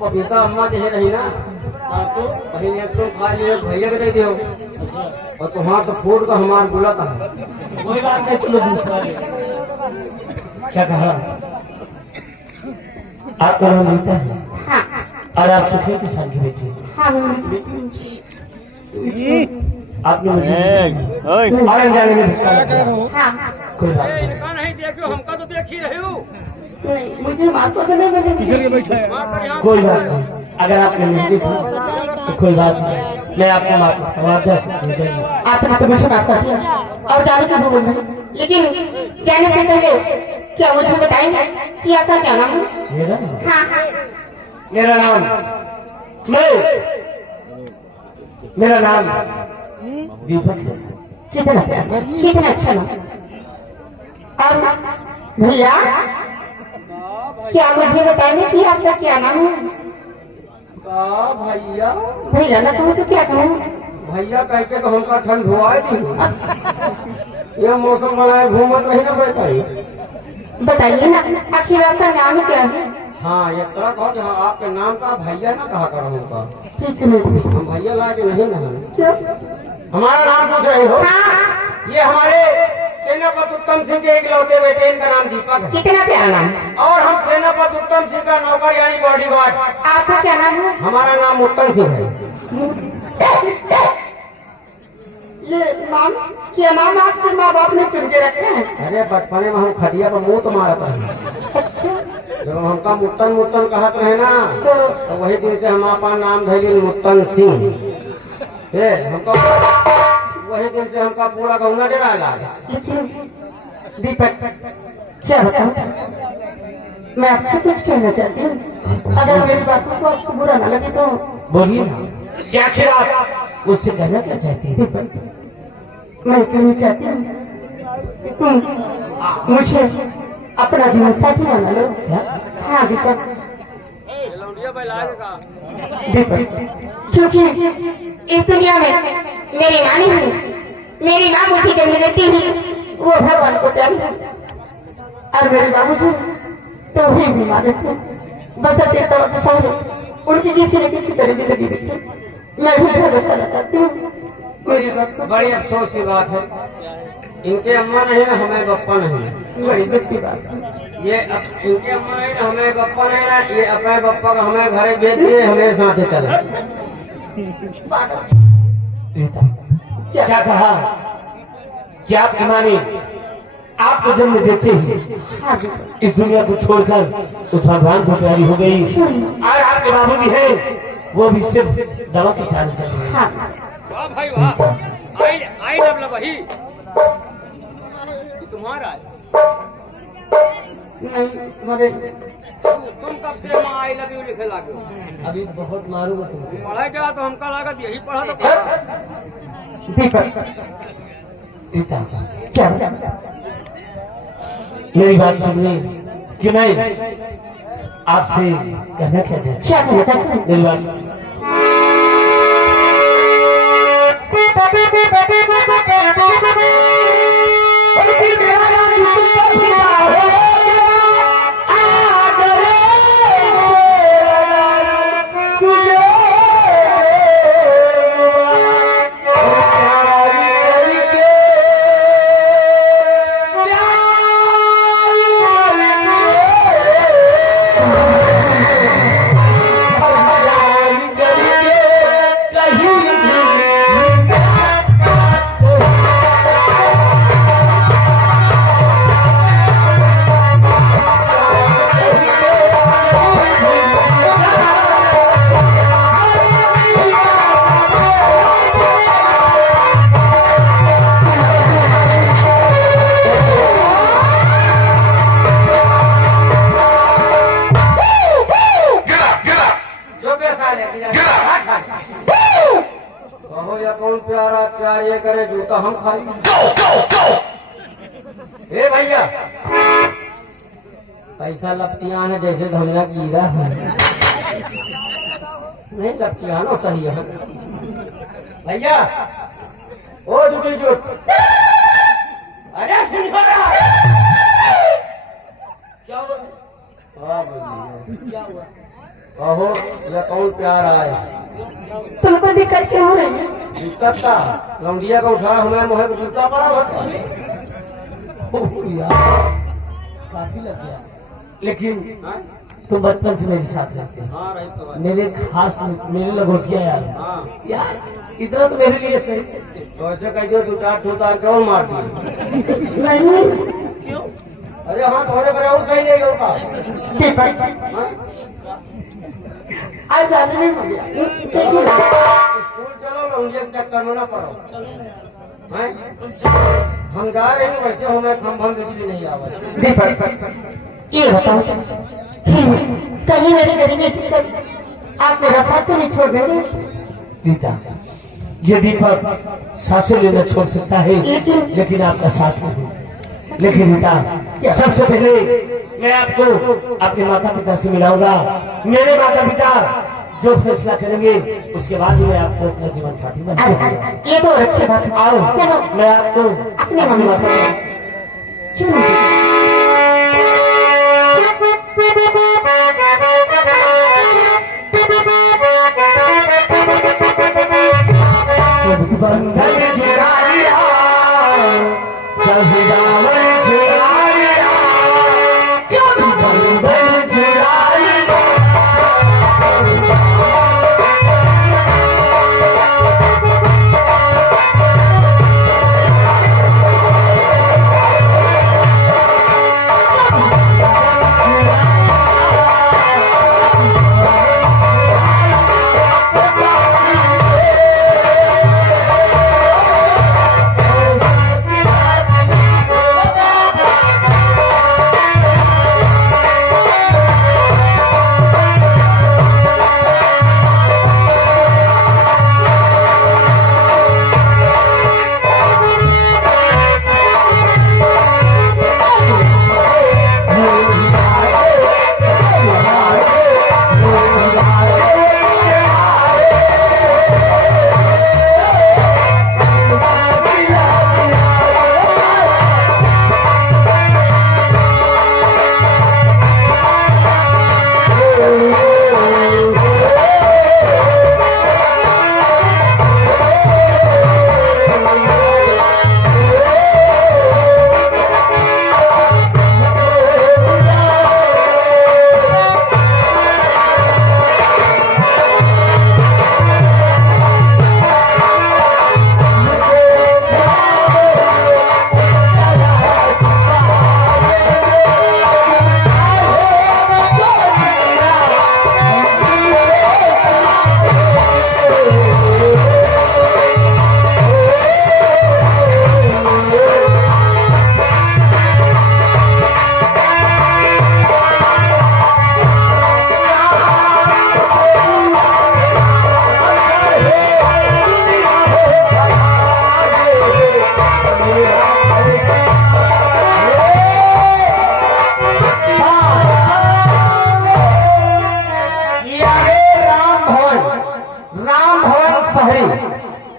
पपीता अम्मा दे रही ना तो भैया तुम खा लिए भैया के दे दियो और तुम्हारा तो फूड का हमारा बुला था। कोई बात नहीं, चलो दूसरा ले। क्या कहा? आपका नाम रीता है? हाँ और आप सुखी के साथ की बेटी? हाँ आपने मुझे आने जाने में धक्का लगा। हाँ कोई बात नहीं। इनका नहीं देखियो, हमका तो देख ही रही हूँ। नहीं, मुझे माफ कर देना मैंने। कोई बात नहीं, अगर आपने नहीं देखा तो कोई बात नहीं, मैं आपको माफ जा सकती हूँ। आपने मुझे माफ कर दिया और जाने का भूल नहीं, लेकिन जाने से पहले क्या मुझे बताएंगे कि आपका क्या नाम है? मेरा हाँ हाँ मेरा नाम मेरा नाम दीपक है। कितना प्यारा, कितना अच्छा नाम। और भैया क्या मुझे बताएंगे कि आपका क्या नाम है? का भैया भैया ना कहूँ तो क्या कहूँ? भैया कह के तो हमका ठंड हुआ दी। यह मौसम बनाए घूमत नहीं ना बैठा ही। बताइए ना, आखिर आपका नाम क्या है? हाँ ये तरह कहो कि हाँ आपके नाम का भैया ना कहा करो हमका। ठीक है। हम भैया ला के नहीं ना क्यों? हमारा नाम पूछ रहे हो? हाँ, ये हमारे सेनापति उत्तम सिंह के इकलौते बेटे, इनका नाम दीपक है। कितना प्यारा नाम है। और हम सेनापति उत्तम सिंह का नौकर यानी बॉडीगार्ड। आपका क्या नाम है? हमारा नाम उत्तम सिंह है। ये नाम क्या नाम आपके माँ बाप ने चुन के रखे हैं? अरे बचपने में हम खटिया पर मुंह तो मारा था। अच्छा, जब हमका मुत्तन मुत्तन कहत रहे ना तो तो वही दिन से हम अपना नाम धैली मुत्तन सिंह। हमको वही दिन से हमका पूरा गौना डेरा लगा। लेकिन दीपक क्या बताऊं, मैं आपसे कुछ कहना चाहती हूँ। अगर मेरी बातों को आपको बुरा न लगे तो बोलिए ना, क्या आखिर आप उससे कहना क्या चाहती है? मैं कहना चाहती हूँ तुम मुझे अपना जीवन साथी बना लो। क्या? हाँ दीपक, क्योंकि इस दुनिया में मेरी माँ नहीं है। मेरी माँ मुझे जन्म देती ही वो भगवान को प्यारी है और मेरे बाबूजी तो भी बीमार रहते हैं। बसते तो सारे उनकी किसी न किसी तरह जिंदगी बीती। मैं भी घर बसाना चाहती हूँ। मेरी बात को बड़ी अफसोस की बात है, इनके अम्मा नहीं ना हमें बप्पा नहीं। बड़ी दुख की बात है। ये इनके अम्मा नहीं ना हमें बप्पा नहीं ना, ये अपने बप्पा को हमें घरे भेज दिए, हमें साथ चले। क्या कहा? क्या आप ईमानी आपको जन्म देते ही इस दुनिया को छोड़कर उस भगवान को प्यारी हो गई और आपके बाबूजी हैं वो भी सिर्फ दवा की चाल चल रही है। वाह भाई वाह, आई लव वही तुम्हारा नहीं, तुम कब से माँ आई लव यू लिखे लागे हो? अभी बहुत मारूंगा तुमको। पढ़ाई चला तो हमका लागत यही पढ़ा तो पढ़ा। दीपक रीता, क्या मेरी बात सुनिए कि मैं आपसे कहना क्या चाहती क्या कहना चाहते हैं? मेरी बात कहो या कौन प्यारा क्या ये करे जूता हम खाई। ए भैया पैसा लपटिया है जैसे धनिया कीड़ा है, नहीं लपटिया ना सही है भैया। ओ जुटी जुट, अरे क्या हुआ? क्या हुआ? कहो या कौन प्यार आए? तुमको दिक्कत क्यों हो रही है? दिक्कत का लौंडिया का उठा हमें मुहे में जूता पड़ा हुआ। यार काफी लग गया, लेकिन हाँ? तुम बचपन से मेरे साथ रहते हैं। हाँ रही तो मेरे खास मेरे लगोटिया यार। हाँ यार इतना तो मेरे लिए सही से। तो ऐसे कहिए दो चार छोटा क्यों मार दिए? नहीं क्यों? अरे हाँ थोड़े बड़े और सही नहीं होगा। दीपक हाँ? आज ज्यादा नहीं हो गया। देखिए स्कूल चलो लौंडिया के चक्कर में ना पड़ो। हैं? हम जा रहे हैं वैसे हमें खम्भम बिजली नहीं आवा। दीपक ये बताओ कहीं मेरी गरीबी दिक्कत आप मेरा साथ तो नहीं छोड़ देंगे? पिता, ये दीपक सांसें लेना छोड़ सकता है, लेकिन आपका साथ नहीं। लेकिन बेटा सबसे पहले मैं आपको अपने माता पिता से मिलाऊंगा। मेरे माता पिता जो फैसला करेंगे उसके बाद ही मैं आपको अपना जीवन साथी बनाऊंगा। ये तो अच्छी बात है। आओ चलो मैं आपको अपने मम्मी माता पापा क्यों बंधन चुरा लिया, कभी दामन चुरा लिया, क्यों बंधन चुरा लिया।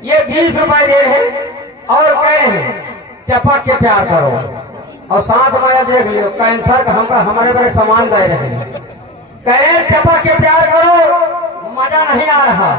ये 20 रुपए दे रहे हैं और कह रहे हैं चपक के प्यार करो और साथ में देख लियो कैंसर का हमका हमारे बड़े सामान दे रहे हैं। कहे चपक के प्यार करो मजा नहीं आ रहा।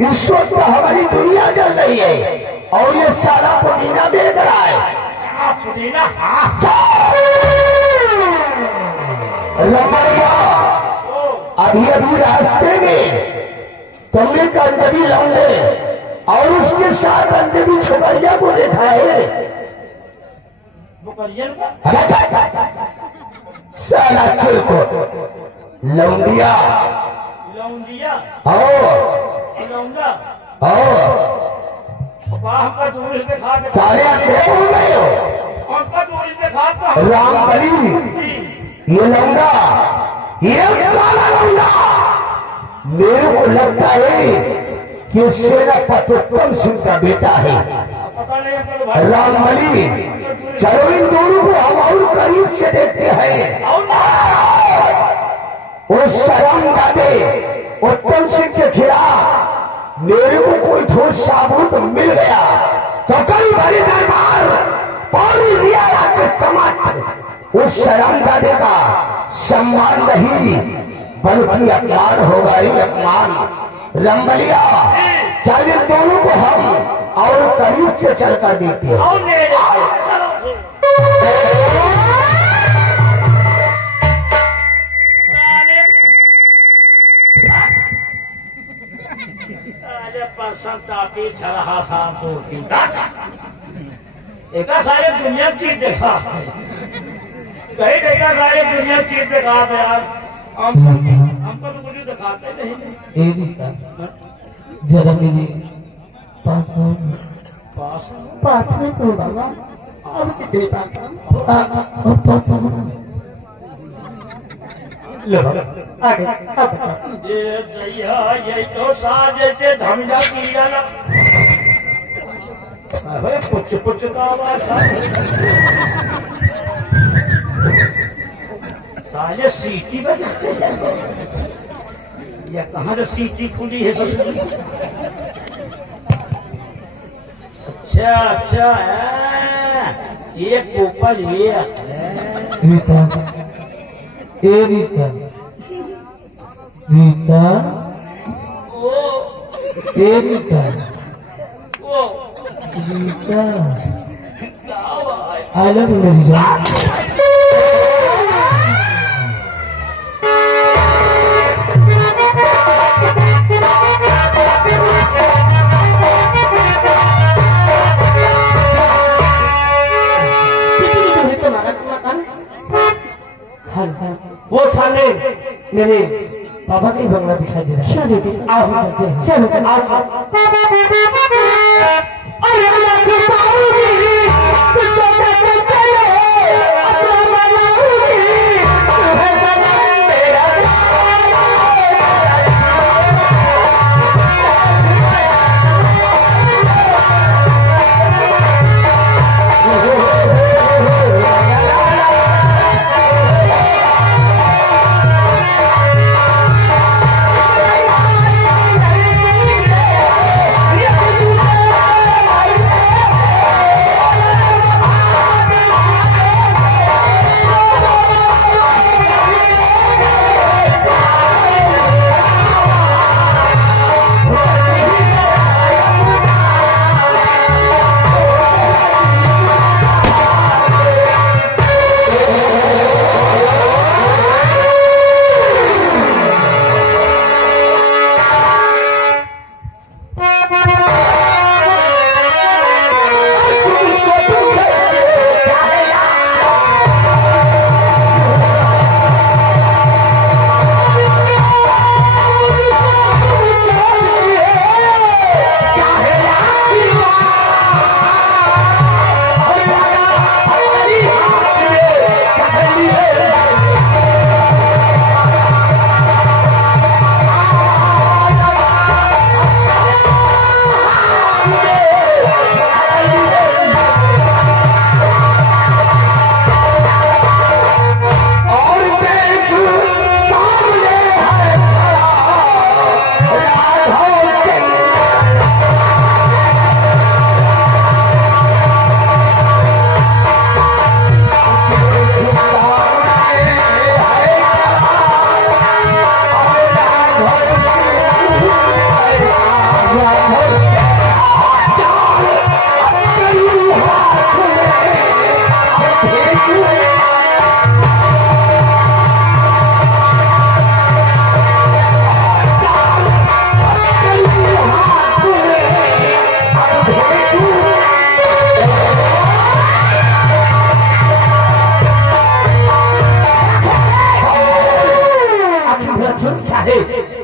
इस वक्त हमारी दुनिया जल रही है और ये साला पुदीना बेच रहा है। पुदीना, हाँ। रमैया, अभी अभी रास्ते में तुमने एक अंजलि लौंडे और उसके साथ अंजलि छोकरिया को देखा है। बुकरियन का साला चिलको लौंडिया लौंडिया, और हमका दूरी पे खा के सारे अंधे हो गए हो। हमका दूरी पे खा के रामबली, ये लौंडा, ये साला लौंडा मेरे को लगता है कि सेनापति उत्तम सिंह का बेटा है। पता नहीं हमको तो भाई। रामबली, चलो इन दोनों को हम और करीब से देखते हैं। उस शर्म दादे उत्तम सिंह के खिलाफ मेरे को कोई ठोस साबुत मिल गया तो कल भरे दरबार पानी लिया के समक्ष उस शर्म दादे का सम्मान नहीं बल्कि अपमान होगा ही अपमान। रंबलिया, चल इन दोनों को हम और करीब से चलकर देखते हैं। और ले जाओ। साले परसों तापी छलहा शाम को एक सारे दुनिया की चीज देखा कहीं देखा सारे दुनिया की चीज देखा था यार। हमको तो मुझे दिखाते नहीं। जरा मेरे पास आओ। पास में तो बाबा, अब कितने पास और पास आओ। आगे अब बताओ। ये दैया ये तो साजे से धमजा किया ना। अरे पुछ पुछ का आवाज साले सीटी बजते या कहाँ से सीटी खुली है सब। अच्छा अच्छा ये ऊपर ये रीता, ए रीता, रीता, वो ए रीता, वो रीता, क्या आवाज। आई लव यू मेरी जान। वो साले मेरे पापा का ही बंगला दिखाई दे रहा है। आओ हम चलते हैं। चलो आओ।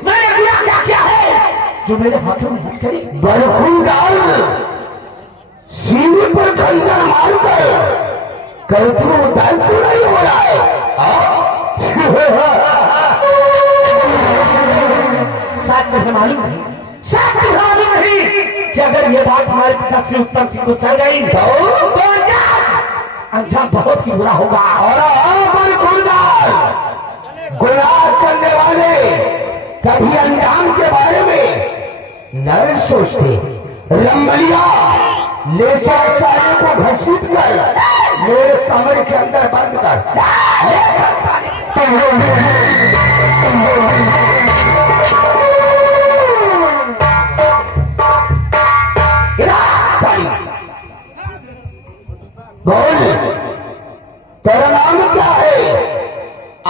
मैंने गुनाह क्या किया है जो मेरे हाथों में हथकड़ी? बरखुंडाल सीने पर खंजर मारकर कहती हूँ दर्द तो नहीं हो रहा है। साथ में मालूम नहीं, साथ में मालूम नहीं कि अगर ये बात हमारे पिता श्री उत्तम सिंह को चल गई तो अंजाम बहुत ही बुरा होगा। और बरखुंडाल गुनाह करने वाले कभी अंजाम के बारे में न सोचते। रंगलिया ले चल साले को घसीट कर मेरे कमरे के अंदर बंद कर बोल तेरा नाम क्या है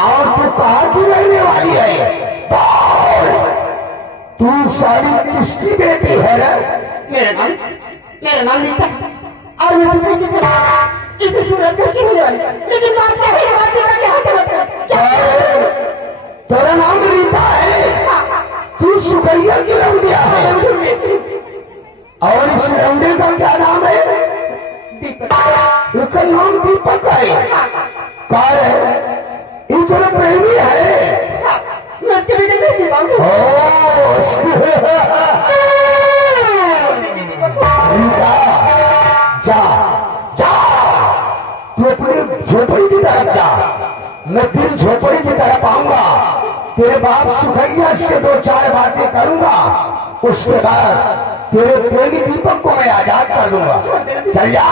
और तू कहाँ की रहने वाली है? बोल तू सारी किसकी बेटी है? मेरा नाम नीता और मैं सुबह के समय इसे सूरत करके नहीं आई, लेकिन बात क्या है? बात क्या है? तेरा नाम रीता है? तू सुखैया की लौंडिया है और इस लौंडे का क्या नाम है? इसका नाम दीपक है। कार है ये तेरा प्रेमी है? मैं उसके बेटे में से बाबू रीता जा जा तू अपनी झोपड़ी की तरफ जा। मैं फिर झोपड़ी की तरफ आऊंगा, तेरे बाप सुखैया से दो चार बातें करूंगा, उसके बाद तेरे प्रेमी दीपक को मैं आजाद कर दूंगा। चल जा।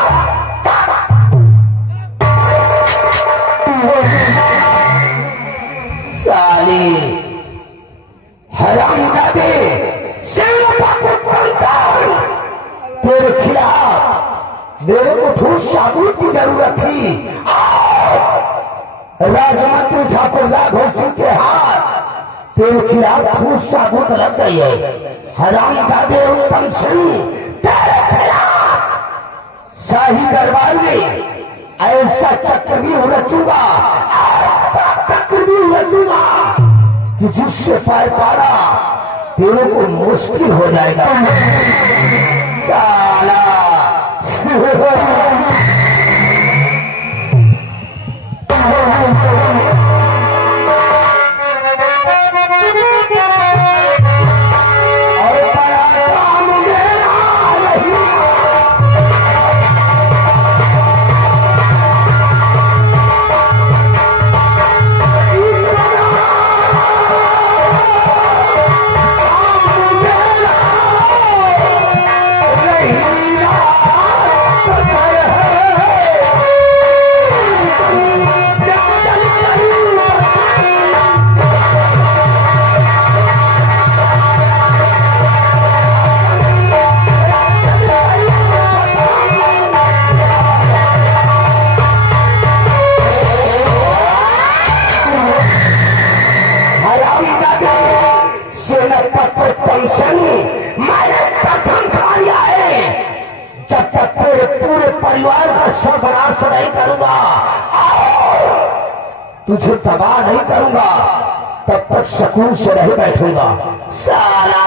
साली हरामजादे तेरे खिलाफ मेरे को ठोस साबुत की जरूरत थी। राजमंत्री ठाकुर राघव सिंह के हाथ तेरे खिलाफ ठोस साबुत लग गई है। हरामजादे उत्तम सिंह तेरे खिलाफ शाही दरबार में ऐसा चक्रव्यूह रचूंगा, ऐसा चक्रव्यूह रचूंगा कि जिससे पार पाड़ा तेरे को मुश्किल हो जाएगा। साला परिवार का सर्वनाश नहीं करूंगा और तुझे तबाह नहीं करूंगा, तब तक सुकून से नहीं बैठूंगा। साला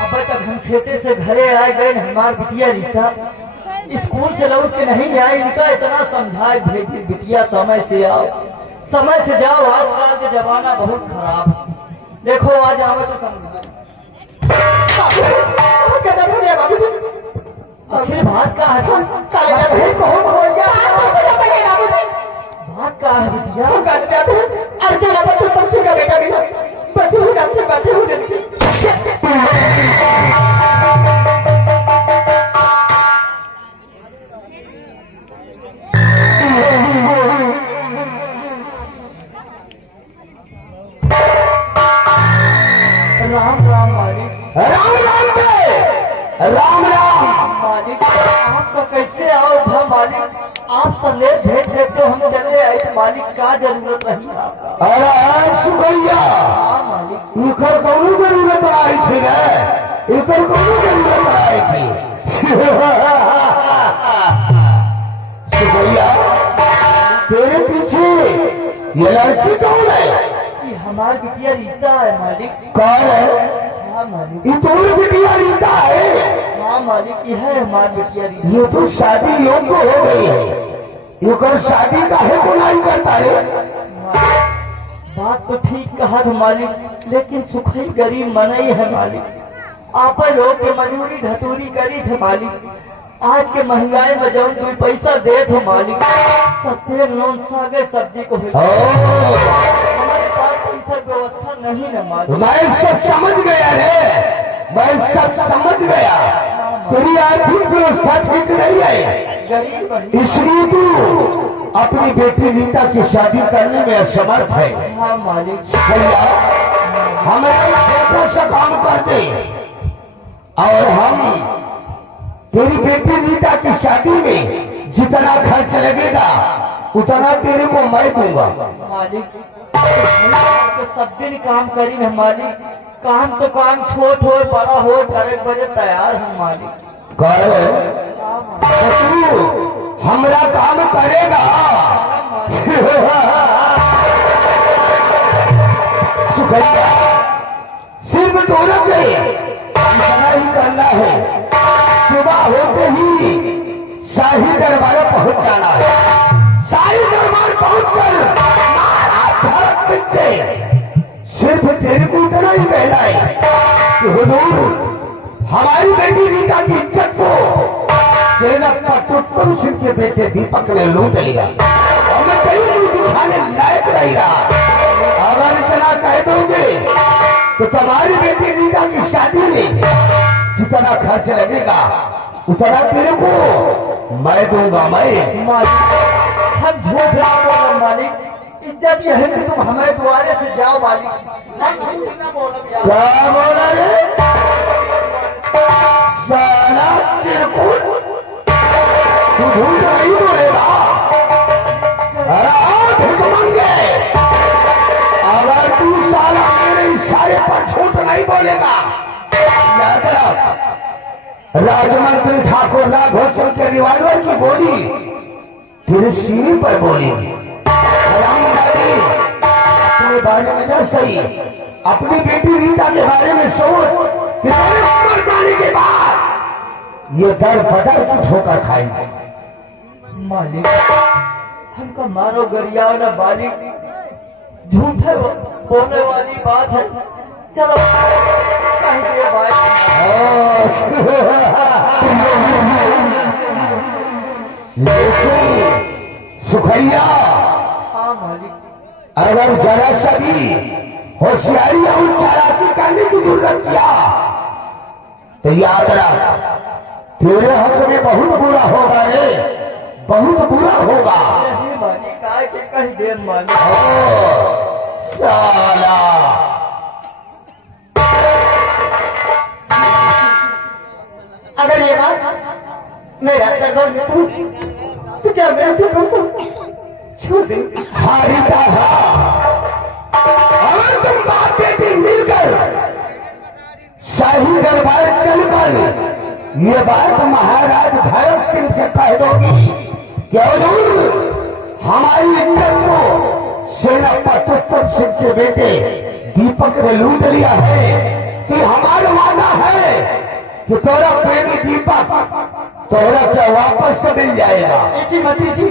अब तक हम खेते से घरे आ गए, हमार बिटिया रीता स्कूल से लौट के नहीं आई। इनका इतना समझाए भेजी बिटिया समय से आओ, समय से जाओ। आजकल के जमाना बहुत खराब है, देखो आज आओ तो समझाए। आखिर बात का है? बात का है बिटिया? बेटा भी बच्चे हुए आपसे बैठे हुए राम राम मालिक। राम राम के राम राम मालिक आपका कैसे आओ था मालिक? आप संदेश भेज देते हम चले आए तो मालिक का जरूरत रही आपका। अरे सुखैया हाँ मालिक। इकर कौनो जरूरत आई थी रे, इकर कौनो जरूरत आई थी। सुखैया तेरे पीछे ये लड़की कौन है? ये हमारी बिटिया रीता है मालिक। कौन है? हाँ मालिक। ये तुम्हारी बिटिया रीता है? हाँ मालिक, यह है हमारी बिटिया रीता। ये तो शादी योग्य हो गई है, ये कर शादी काहे को नहीं करता है? बात तो ठीक कहा था मालिक, लेकिन सुखई गरीब मनई है मालिक। आप लोग के मजूरी धतूरी करी थे मालिक। आज के महंगाई में जौन 2 पैसा दे थे मालिक, सत्य लोन सागे सब्जी को हमारे पास पैसा व्यवस्था नहीं है मालिक। मैं सब समझ गया रे, मैं सब समझ गया। तेरी आर्थिक व्यवस्था ठीक नहीं है, गरीब है। इसलिए तू अपनी बेटी रीता की शादी करने में असमर्थ है। हाँ मालिक। भैया हमें छोटा सा काम कर दे और हम तेरी बेटी रीता की शादी में जितना खर्च लगेगा उतना तेरे को मैं दूंगा। मालिक तो सब दिन काम करी है मालिक। काम तो काम छोट हो बड़ा हो करे बजे तैयार है मालिक। तू हमरा काम करेगा। सुखैया सिर्फ दोनों के इतना ही करना है, सुबह होते ही शाही दरबार पहुंच जाना है। शाही दरबार पहुंचकर सिर्फ तेरे को इतना ही कहना है कि हुजूर हमारी बेटी रीता की इज्जत को सेनापति उत्तम सिंह के बेटे दीपक ने लूट लिया और मैं कहीं भी दिखाने लायक नहीं रहा। अगर इतना कह दोगे तो तुम्हारी बेटी रीता की शादी में जितना खर्च लगेगा उतना तेरे को मैं दूंगा। मैं मालिक हम झूठ ना बोलो मालिक। इज्जत यह है कि तुम हमारे द्वारे से जाओ मालिक। हम झूठ ना बोलो। क्या बोला रे साला चिरकुट, तू झूठ नहीं बोलेगा। अगर तू साला मेरे इशारे पर झूठ नहीं बोलेगा, याद रख राजमंत्री ठाकुर राघोचर के रिवाल्वर की गोली तेरे सीने पर बोली। अपने बारे में न सही, अपनी बेटी रीता के बारे में सोच कि तेरे मर जाने के बाद ये दर बदर की ठोकर खाएंगे। मालिक हमको मारो गरियाओ ना मालिक। झूठे बोलने वाली बात है। चलो कहीं के लेकिन सुखैया हाँ मालिक। अगर जरा सभी होशियारी और चालाकी करने की जरूरत किया तो याद रख तेरे हक में बहुत बुरा होगा रे, बहुत बुरा होगा। नहीं मालिक आए के कहीं देर मालिक। साला अगर ये बात मेरा दरबार में पहुंची तो क्या मेरे पुत्र को छोड़ दे? हारिता अगर तुम बाप बेटी मिलकर शाही दरबार चलकर ये बात महाराज भरत सिंह से कह दोगी कि हुजूर हमारी इज्जत को सेनापति उत्तम सिंह के बेटे दीपक ने लूट लिया है, कि हमारा वादा है कि तोरा प्रेमी दीपक तोरा क्या वापस से मिल जाएगा। मती जी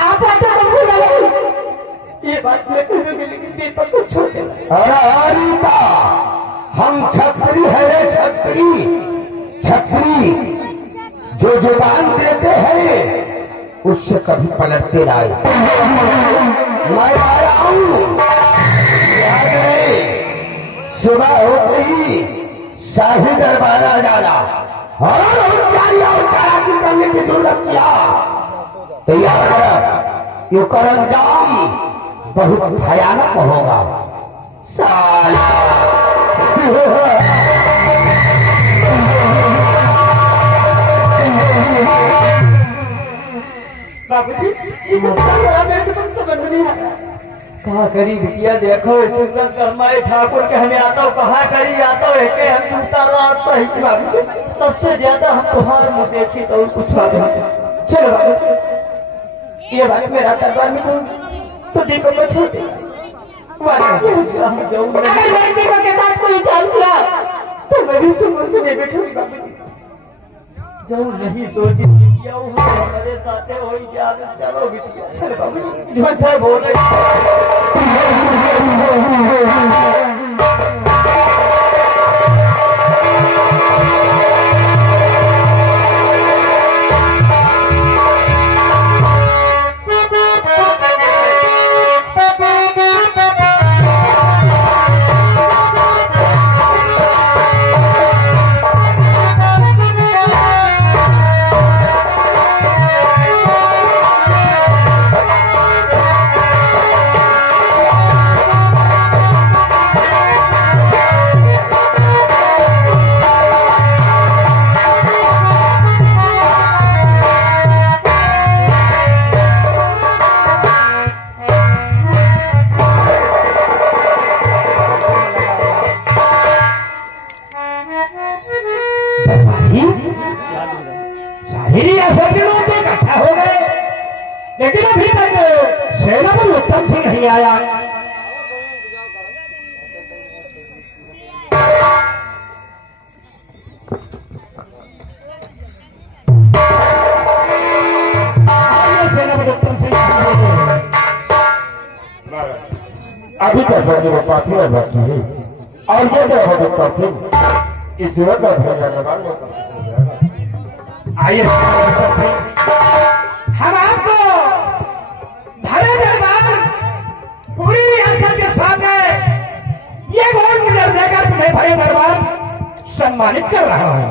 आप आते तो भूल जाएंगे। ये बात मैं कह दूंगी लेकिन दीपक को छोड़ देना। अरे रीता हम छत्री है रे, छत्री छत्री जो जुबान देते हैं उससे कभी पलटते नहीं। मैं आया हूँ, याद है सुबह होते ही शाही दरबार आ जाना और चालाकी करने की जरूरत किया तो याद रख ये कर अंजाम बहुत भयानक होगा। साला बाबूजी ये सब क्या हो रहा मेरे तो कुछ समझ में नहीं आ रहा। कहा करी बिटिया देखो सुंदर कर्माई ठाकुर के हमें आता कहा करी आता है के हम जूता रात सही बाबू सबसे ज्यादा हम तुम्हारे मुंह देखी तो कुछ बात नहीं। चलो बाबू ये बात मेरा दरबार में तो दीपक को छोड़ दे। अगर मैंने दीपक के साथ कोई चाल किया तो मैं भी सुन बैठूंगा। जो नहीं सोची बिटिया वो हमारे साथ हो याद चलो बिटिया चल बाबू झूठा बोल शाहिरी ऐसे दिनों पे इकट्ठा हो गए, लेकिन अभी तक सेनापति उत्तम सिंह नहीं आया। सेनापति उत्तम सिंह अभी तक वो पार्टी में बाकी है और ये सेनापति उत्तम सिंह इस युवक का आइए हम आपको भरे दरबार पूरी रियासत के सामने ये गोल्ड मेडल देकर तुम्हें भरे दरबार सम्मानित कर रहा हूं।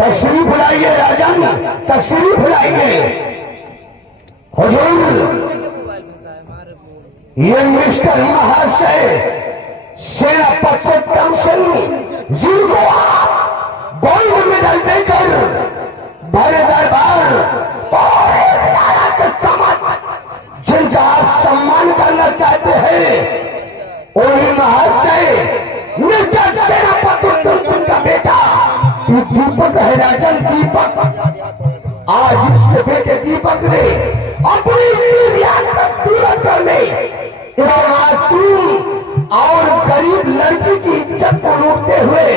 तशरीफ लाइए राजन, तशरीफ लाइए। हुजूर ये मिस्टर महाशय सेनापति उत्तम सिंह जिनको आप गोल्ड मेडल देकर भरे दरबार पूरे रियासत के समक्ष जिनका आप सम्मान करना चाहते हैं, वही महाशय मिस्टर सेनापति उत्तम सिंह का बेटा दीपक है राजन, दीपक। आज इसके बेटे दीपक ने अपनी जीवन में एक मासूम और गरीब लड़की की इज्जत को लूटते हुए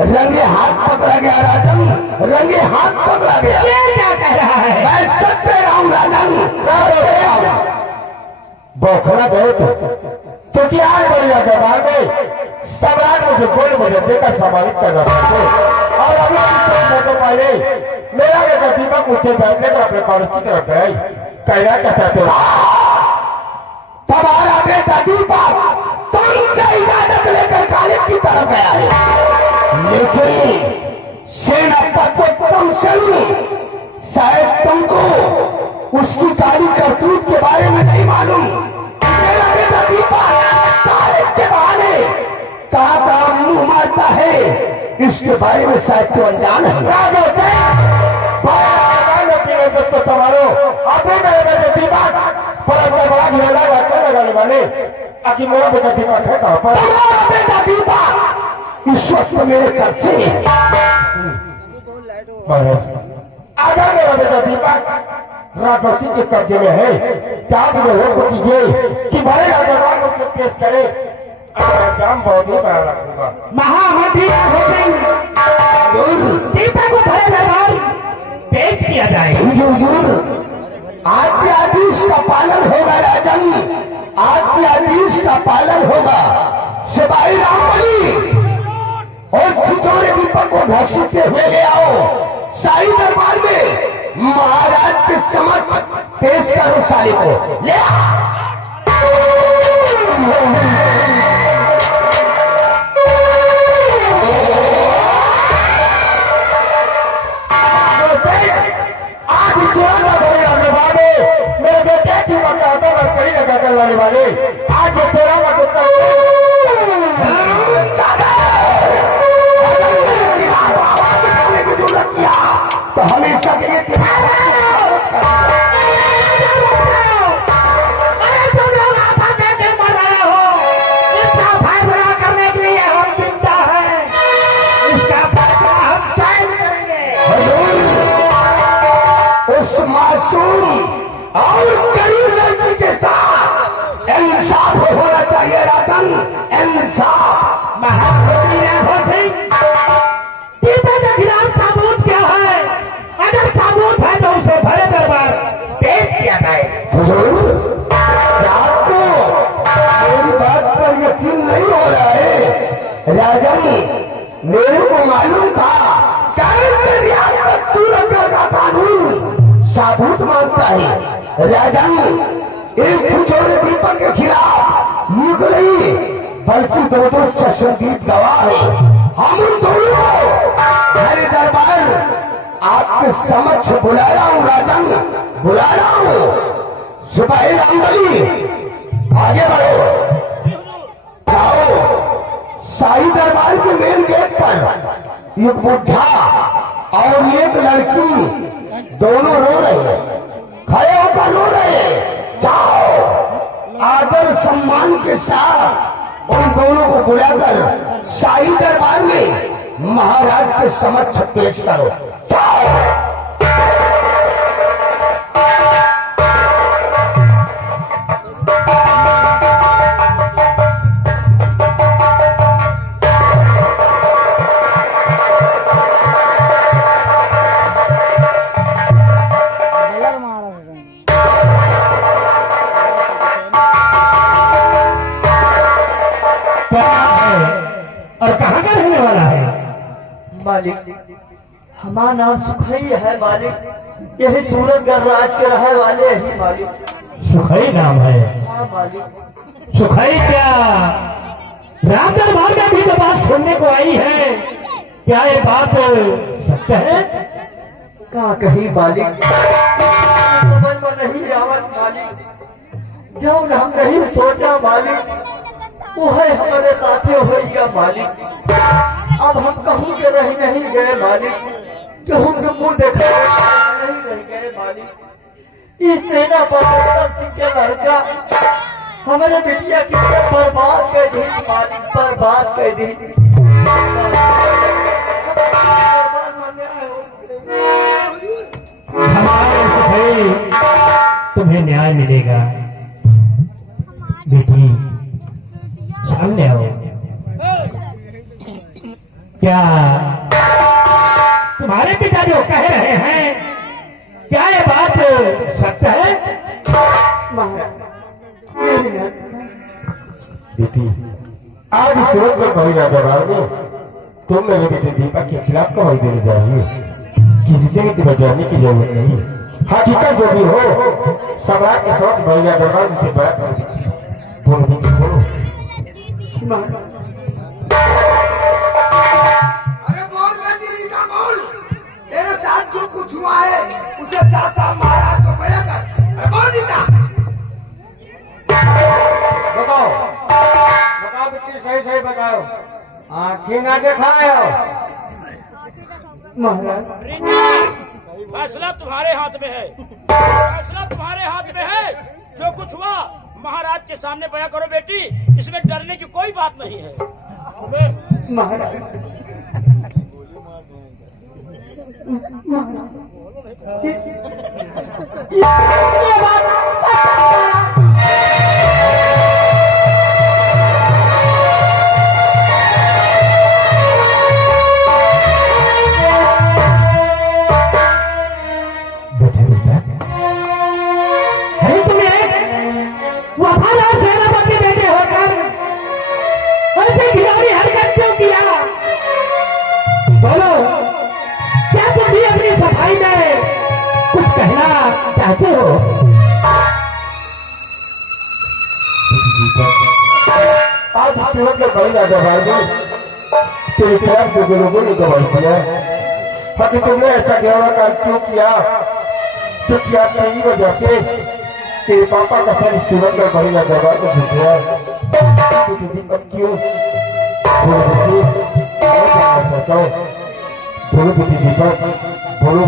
रंगे हाथ पकड़ा गया राजन, रंगे हाथ पकड़ा गया। ये क्या कह रहा है? मैं सत्य राम राजन, बौखला गए थे, क्योंकि आज बढ़िया दरबार में सम्राट मुझे गोल मुझे देकर सम्मानित कर रहा था। और अभी तो पहले मेरा बेटा दीपक मुझे बैठने पर अपने कॉलेज की तरफ गए। कहना क्या चाहते हो? तुम्हारा बेटा दीपक तुमसे इजाजत लेकर कॉलेज की तरफ गया है, लेकिन सेनापति शायद तुमको उसकी काली करतूत के बारे में नहीं मालूम। मेरा बेटा दीपक कॉलेज के बहाने कहाँ मुंह मारता है, इसके बारे में शायद तो अनजान है। दोस्तों संभालो, अभी मेरे बेटे दीपक पर बड़ा लगाने वाले आखिर मेरा बेटा दीपक है कहाँ पर? मेरा बेटा दीपक इस वक्त मेरे कब्जे में। अगर मेरा बेटा दीपक राघव सिंह के कब्जे में है, क्या आप हुक्म कीजिए कि बड़े राजभवन में उसे पेश करे। अंजाम बहुत ही बड़ा रखूंगा। महामंत्री दीपक को बड़े दरबार पेश किया जाए। आपके आदेश का पालन होगा राजन, आपके आदेश का पालन होगा। सिपाही रामबली और छिछोरे दीपक को घसीटते हुए ले आओ शाही दरबार में, महाराज के समक्ष पेश करो साली को। ले आज चुराना पड़ेगा मेरे बेटे की मकाता कहीं लगा कर लाने वाले आज चोरा तो हमेशा के लिए फैसला करने के लिए हम चिंता है, इसका फैसला हम स्वयं करेंगे। उस मासूम और गरीब लड़की के साथ इंसाफ होना चाहिए राजन, इंसाफ। महामंत्री राघव सिंह, दीपक के खिलाफ सबूत क्या है? अगर सबूत है तो उसे बड़े दरबार पेश किया जाए। आपको मेरी बात पर यकीन नहीं हो रहा है राजन? मेरे को मालूम था का कानून साबूत मांगता है राजन। एक छिछोरे दीपक के खिलाफ युग नहीं बल्कि दो चश्मदीद गवाह है। हम उन दोनों को मेरे दरबार आपके समक्ष बुला रहा हूँ राजन, बुला रहा हूँ। सिपाही रामबली आगे बढ़ो, जाओ शाही दरबार के मेन गेट पर एक बुढ़ा और एक लड़की दोनों रो रहे हैं, खड़े होकर रो रहे हैं। जाओ आदर सम्मान के साथ उन दोनों को बुलाकर शाही दरबार में महाराज के समक्ष पेश करो। जाओ। और कहाँ का रहने वाला है? मालिक, हमारा नाम सुखई है मालिक, यही सूरजगढ़ राज के रहने वाले ही मालिक। सुखई नाम है? हाँ मालिक। सुखई क्या राम दरबार में भी तो बात सुनने को आई है, क्या ये बात सत्य है? क्या कही मालिक, समझ में नहीं आवत मालिक। जब हम नहीं सोचा मालिक वो है हमारे साथे होगा मालिक। अब हम कहूँ के रही नहीं गए मालिक, कहूँ के मुंह देखा नहीं रह गए मालिक। इस सेना पर के लड़का हमारे बिटिया की बर्बाद कर दी मालिक, बर्बाद कर दी। हमारे तुम्हें न्याय मिलेगा बेटी, सामने आओ। क्या तुम्हारे पिता जो कह रहे हैं क्या ये बात सत्य है? बेटी, आज इस रोज के महीना दौरान में तुम मेरे बेटे दीपक के खिलाफ गवाही देने जा रही हो। किसी से भी बजाने की जरूरत नहीं। हकीकत जो भी हो, सम्राट के साथ महीना दौरान उसे बयां कर दी। बोलो बेटी, बोलो। अरे बोल बेटी रीता, बोल। तेरे साथ जो कुछ हुआ है उसे साथा महाराज को बयां कर। अरे बोल रीता। बताओ बताओ बेटी, सही सही बताओ। आँखें ना दिखाओ। महाराज फैसला तुम्हारे हाथ में है, फैसला तुम्हारे हाथ में है। जो कुछ हुआ महाराज के सामने बयां करो बेटी, इसमें डरने की कोई बात नहीं है। महाराज ये बात सच है। अरे तुम्हें वफादार सेनापति बेटे होकर ऐसे खिलाड़ी हरकत क्यों किया? बोलो, क्या तुम भी अपनी सफाई में कुछ कहना चाहते हो? आज इस रोज के महीना दौरान में तेरे खिलाफ जो लोगों ने गवाही दिया, कि तुमने ऐसा घृणा काम क्यों किया, जो किया तेरी वजह से तेरे पापा का सर सूरज का महीना दौरान में झुक गया। क्योंकि दीपक क्यों? बोलो बेटी, मैं जानना चाहता हूँ। बोलो बेटी दीपक, बोलो।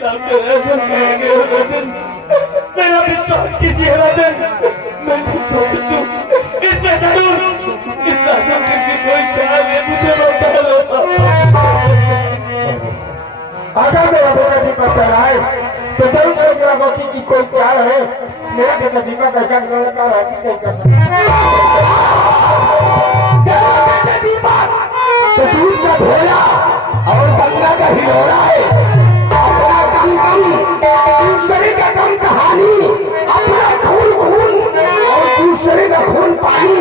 खिलाते राजन कहेंगे राजन, मेरा विश्वास कीजिए राजन, मैं इसमें जरूर इस राजन की कोई ख्याल है, मुझे बचा लो। अगर मेरा बेटा दीपक कराए तो जरूर मेरा बच्ची की कोई चाल है। मेरा बेटा दीपक ऐसा नहीं कर दीपक तो दूध का धोया और गंगा का हिलोरा है। अपना कम कम दूसरे का कम कहानी, अपना खून खून और दूसरे का खून पानी।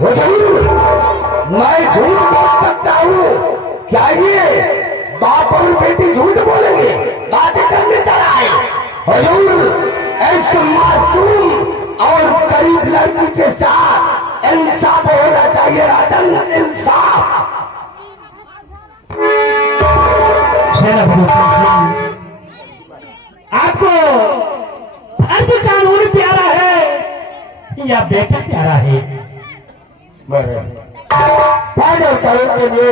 वो जरूर मैं झूठ बोल सकता हूँ, क्या ये बाप और बेटी झूठ बोलेंगे? बातें करने चला है हजूर। ऐसे मासूम और गरीब लड़की के साथ इंसाफ होना चाहिए राजन, इंसाफ। आपको फर्ज कानून प्यारा है या बेटा प्यारा है? फर्ज और कानून के लिए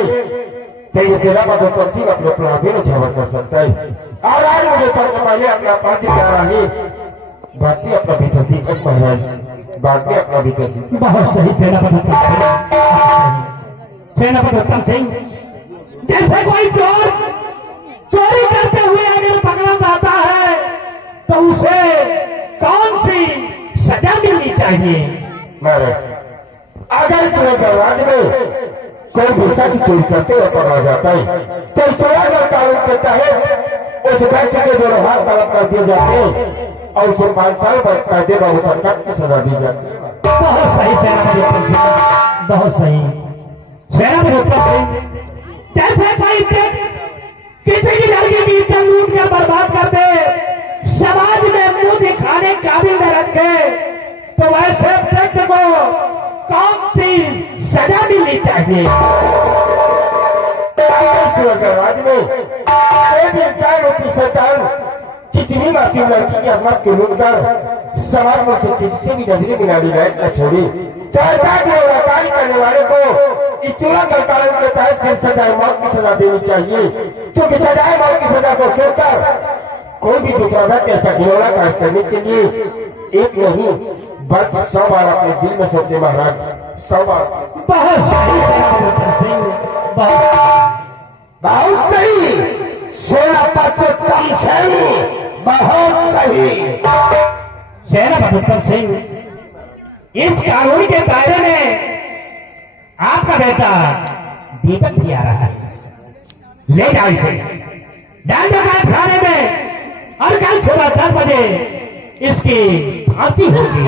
चाहिए सेना पर तो ठीक अपने अपराधी में झगड़ कर सकता है। और आज मुझे सबसे पहले अपना पार्टी प्यारा है, बाकी अपना भीतर दीपक महाराज, बाकी अपना भीतर दीपक। बहुत सही सेनापति उत्तम सिंह। जैसे कोई चोर चोरी करते हुए अगर पकड़ा जाता है तो उसे कौन सी सजा मिलनी चाहिए? महाराज अगर चुनाव में कोई दूसरा की चोरी करते हुए पकड़ा जाता है तो चुनाव कानून के तहत उस व्यक्ति के दोनों हाथ तलब कर दिए जाते हैं और उसे 5 साल कैदे बाबू सरकार की सजा दी जाती है। बहुत सही सेनापति उत्तम सिंह, बहुत सही सेनापति उत्तम सिंह। जैसे कोई किसी की लड़की की इज्जत लूट कर बर्बाद कर दे, समाज में मुंह दिखाने काबिल न रखे, तो वैसे व्यक्ति को कौन सी सजा मिलनी चाहिए? समाज में कोई भी इंसान की सरकार किसी भी मासूम लड़की की अजमत के लूट कर समाज में से किसी भी नजरी बिनाली लायक न छोड़ी। चाहे व्यापारी करने वाले को इस चुनाव कानून के तहत सजाए मौत की सजा देनी चाहिए, क्योंकि सजाए मौत की सजा को छोड़कर कोई भी दूसरा व्यक्ति ऐसा घिनौना कार्य करने के लिए एक नहीं बल्कि 100 बार अपने दिल में सोचे महाराज, 100 बार। बहुत सही बहुत सही सेनापति उत्तम सिंह, बहुत सही। सेनापति उत्तम सिंह, इस कानून के दायरे में आपका बेटा दीपक भी आ रहा है, ले जाए थे डांडाघाट थाने में और कल सुबह 10 बजे इसकी फांसी होगी।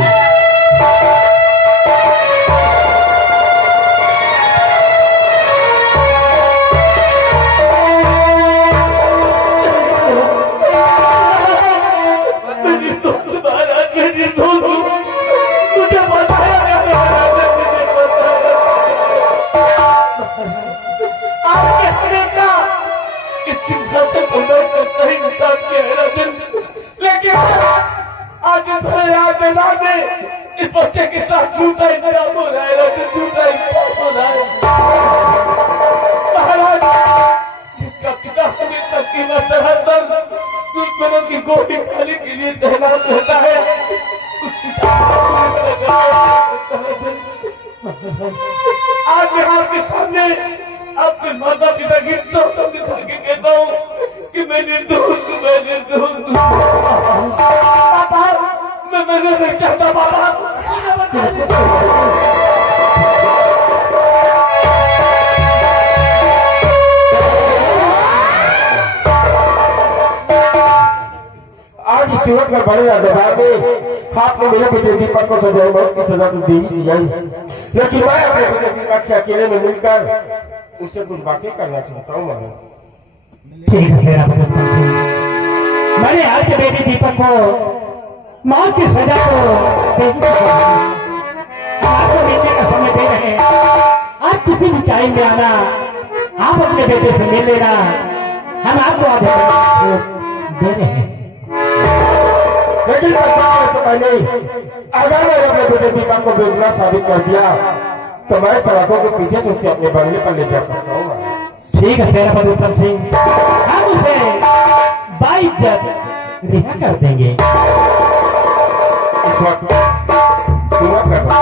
लेकिन आज इस बच्चे के साथ झूठा इंतजाम हो रहा है, झूठा इंतजाम हो रहा है। महाराज जिसका पिता हमें तक कीमत सरहद पर दुश्मनों की गोली खाने के लिए तैनात होता है, आज मैं आपके सामने अपने माता पिता की शौकत दिखा के कहता हूँ कि मैं निर्दोष हूँ, मैं निर्दोष हूँ। पापा मैं नहीं चाहता पापा। आज इस युवक में बड़े दबाव में आपने मेरे बेटे दीपक को सजा मौत की सजा तो दे ही दिया, लेकिन मैं अपने बेटे दीपक से अकेले में मिलकर उससे कुछ बातें करना चाहता हूँ। ठीक है सेनापति उत्तम सिंह, मैंने आज के बेटे दीपक को मौत की सजा को आपको मिलने का समय दे रहे हैं। आप किसी भी टाइम में आना, आप अपने बेटे से मिल लेना, हम आपको आधे दे रहे हैं। लेकिन से पहले अगर मैंने अपने बेटे दीपक को बेगुनाह साबित कर दिया तो मैं सड़कों के पीछे से उसे अपने बंगले पर ले जा सकता हूँ। ठीक है सेनापति उत्तम सिंह, हम उसे बाइज्जत रिहा कर देंगे। इस वक्त सुना करना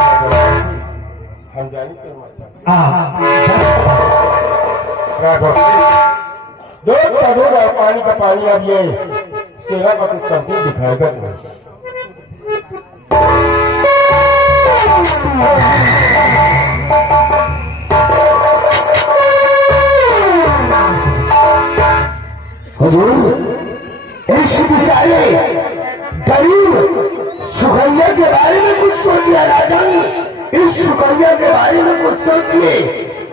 हम जाने के दूध का दूध और पानी का पानी अब ये सेनापति उत्तम सिंह दिखाएगा नहीं। हुजूर इस बेचारे गरीब सुखैया के बारे में कुछ सोचिए राजन, इस सुखैया के बारे में कुछ सोचिए।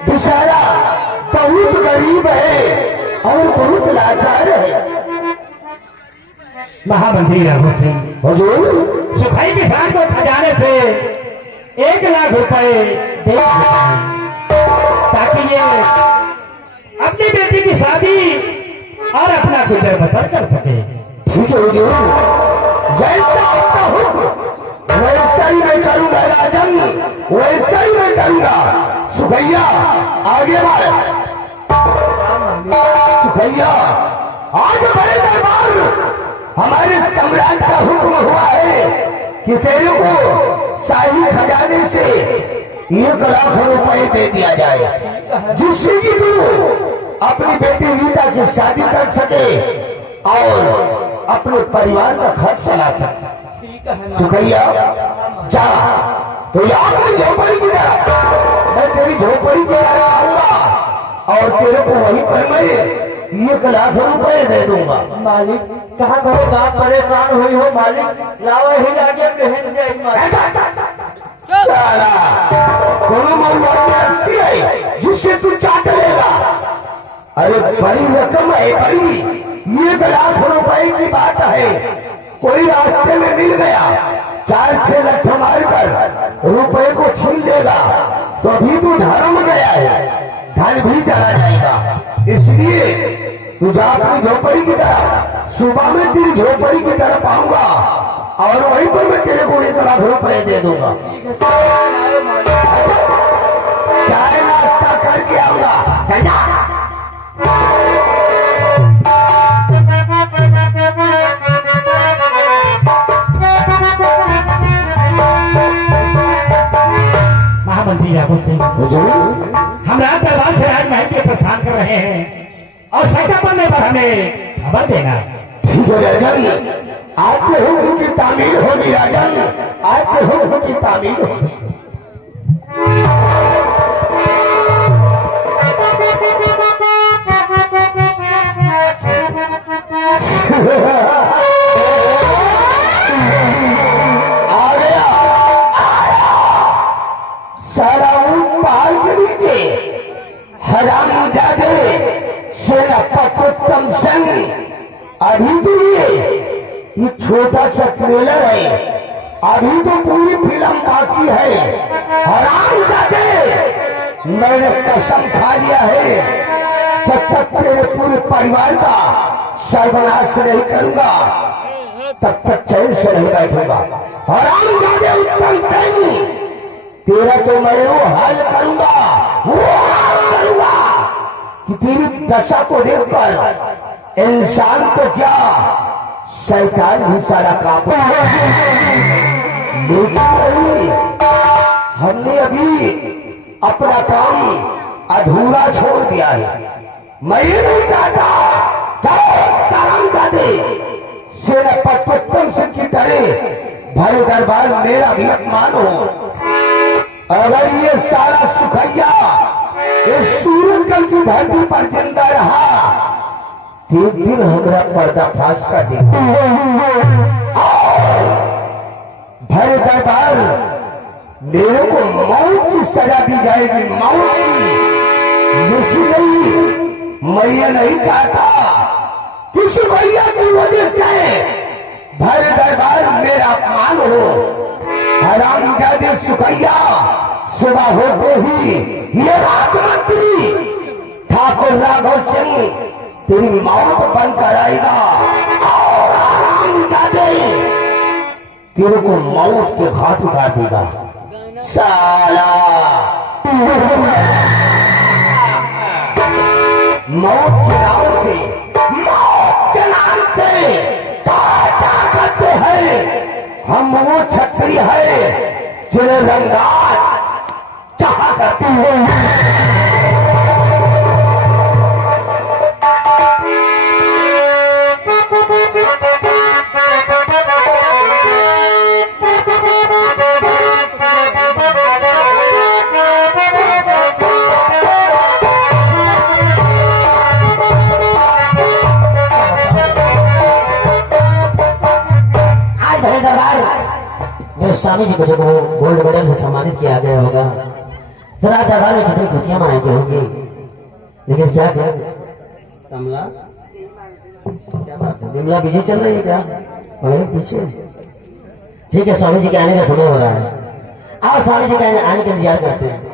बेचारा बहुत गरीब है और बहुत लाचार है। महामंत्री रघु सिंह, हुजूर सुखाई किसान को खजाने से 1 लाख रुपए दे ताकि ये अपनी बेटी की शादी और अपना गुजर बसर कर सके। ठीक है हुजूर, जैसा आपका हुक्म वैसा ही मैं करूंगा राजन, वैसा ही मैं करूंगा। सुखैया आगे बढ़। सुखैया आज बड़े दरबार हमारे सम्राट का हुक्म हुआ है कि तेरे को शाही खजाने से 1 लाख रुपए दे दिया जाए, जिससे कि तू अपनी बेटी रीता की शादी कर सके और अपने परिवार का खर्च चला सके। सुखैया जा, तो अपनी झोपड़ी की तरफ, मैं तेरी झोपड़ी की तरफ आऊंगा और तेरे को वहीं पर मैं 1 लाख रुपए दे दूंगा। मालिक कहाँ कहो बात परेशान हुई हो मालिक, लावा ही लागे बहन जाए मालिक। कोनो महुआ है जिससे तू चाट लेगा। अरे बड़ी रकम है, बड़ी 1 लाख रुपए की बात है। कोई रास्ते में मिल गया 4-6 लठ मारकर रुपए को छीन लेगा तो अभी तू धर्म गया है, धन भी चला जाएगा। इसलिए तू जा अपनी झोपड़ी की तरफ, सुबह में तेरी झोपड़ी की तरफ आऊंगा और वहीं पर मैं तेरे को 1 लाख रुपए दे दूंगा। चाय नाश्ता करके आऊंगा। महामंत्री रघु सिंह, हम रात दरबार से राजमहल के प्रस्थान कर रहे हैं और सट्टा बनने पर हमें खबर देना। ठीक है राजन, आपके हुक्म की तामील होगी राजन, आपके हुक्म की तामील होगी। आ गया सारा पहाड़ के नीचे हराम जादे सेनापति उत्तम सिंह। अभी तो ये छोटा सा ट्रेलर है, अभी तो पूरी फिल्म बाकी है। हराम जादे मैंने कसम खा लिया है जब तक तेरे पूरे परिवार का सर्वनाश नहीं करूंगा तब तक चैन से नहीं बैठूंगा। हराम जादे उत्तम सिंह, तेरा तो मैं वो हाल करूंगा, वो हाल करूंगा कि तेरी दशा को देखकर इंसान तो क्या शैतान भी सारा कांप। लेकिन नहीं, हमने अभी अपना काम अधूरा छोड़ दिया है। मैं ये नहीं चाहता दे सेनापति उत्तम सिंह की तरह भरे दरबार मेरा भी अपमान हो। अगर ये सारा सुखैया इस सूरजगढ़ की धरती पर जिंदा रहा तो एक दिन हमारा पर्दाफाश का दिन भरे दरबार मेरे को मौत की सजा दी जाएगी, मौत की। लेकिन नहीं, मैं ये नहीं चाहता कि सुखैया की वजह से भरे दरबार मेरा अपमान हो। हरामजादे सुखैया सुबह होते ही ये राज मंत्री ठाकुर राघव सिंह तेरी मौत बनकर आएगा और हरामजादे तेरे को मौत के घाट उतार देगा। साला मौत के नाम से क्या करते हैं? हम वो क्षत्रिय है जिन्हें रंगात क्या करते हैं? स्वामी जी को जब वो गोल्ड मेडल से सम्मानित किया गया होगा तो रात दरबार में कितनी खुशियां मनाई गई होंगी, लेकिन क्या क्या कमला क्या बात है? विमला बिजी चल रही है क्या? अरे पीछे ठीक है, स्वामी जी के आने का समय हो रहा है। आओ स्वामी जी के आने का इंतजार करते हैं।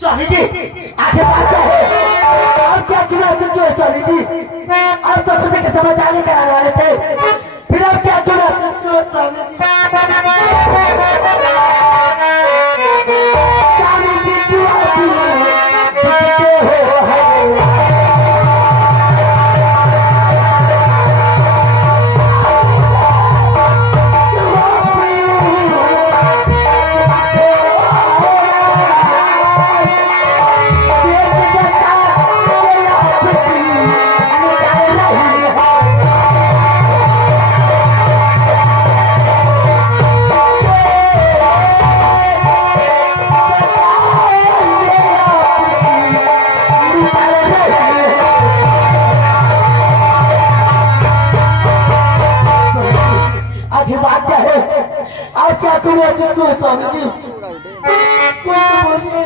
स्वामी जी आखिर बात क्या है? आप क्या क्यों सकते हो स्वामी जी? आप तो खुद के समाचार नहीं कराने वाले थे, फिर आप क्या क्यों सकते हो स्वामी जी? स्वामी जी क्यों क्या करूँ स्वामी जी? कोई तो बोलिए।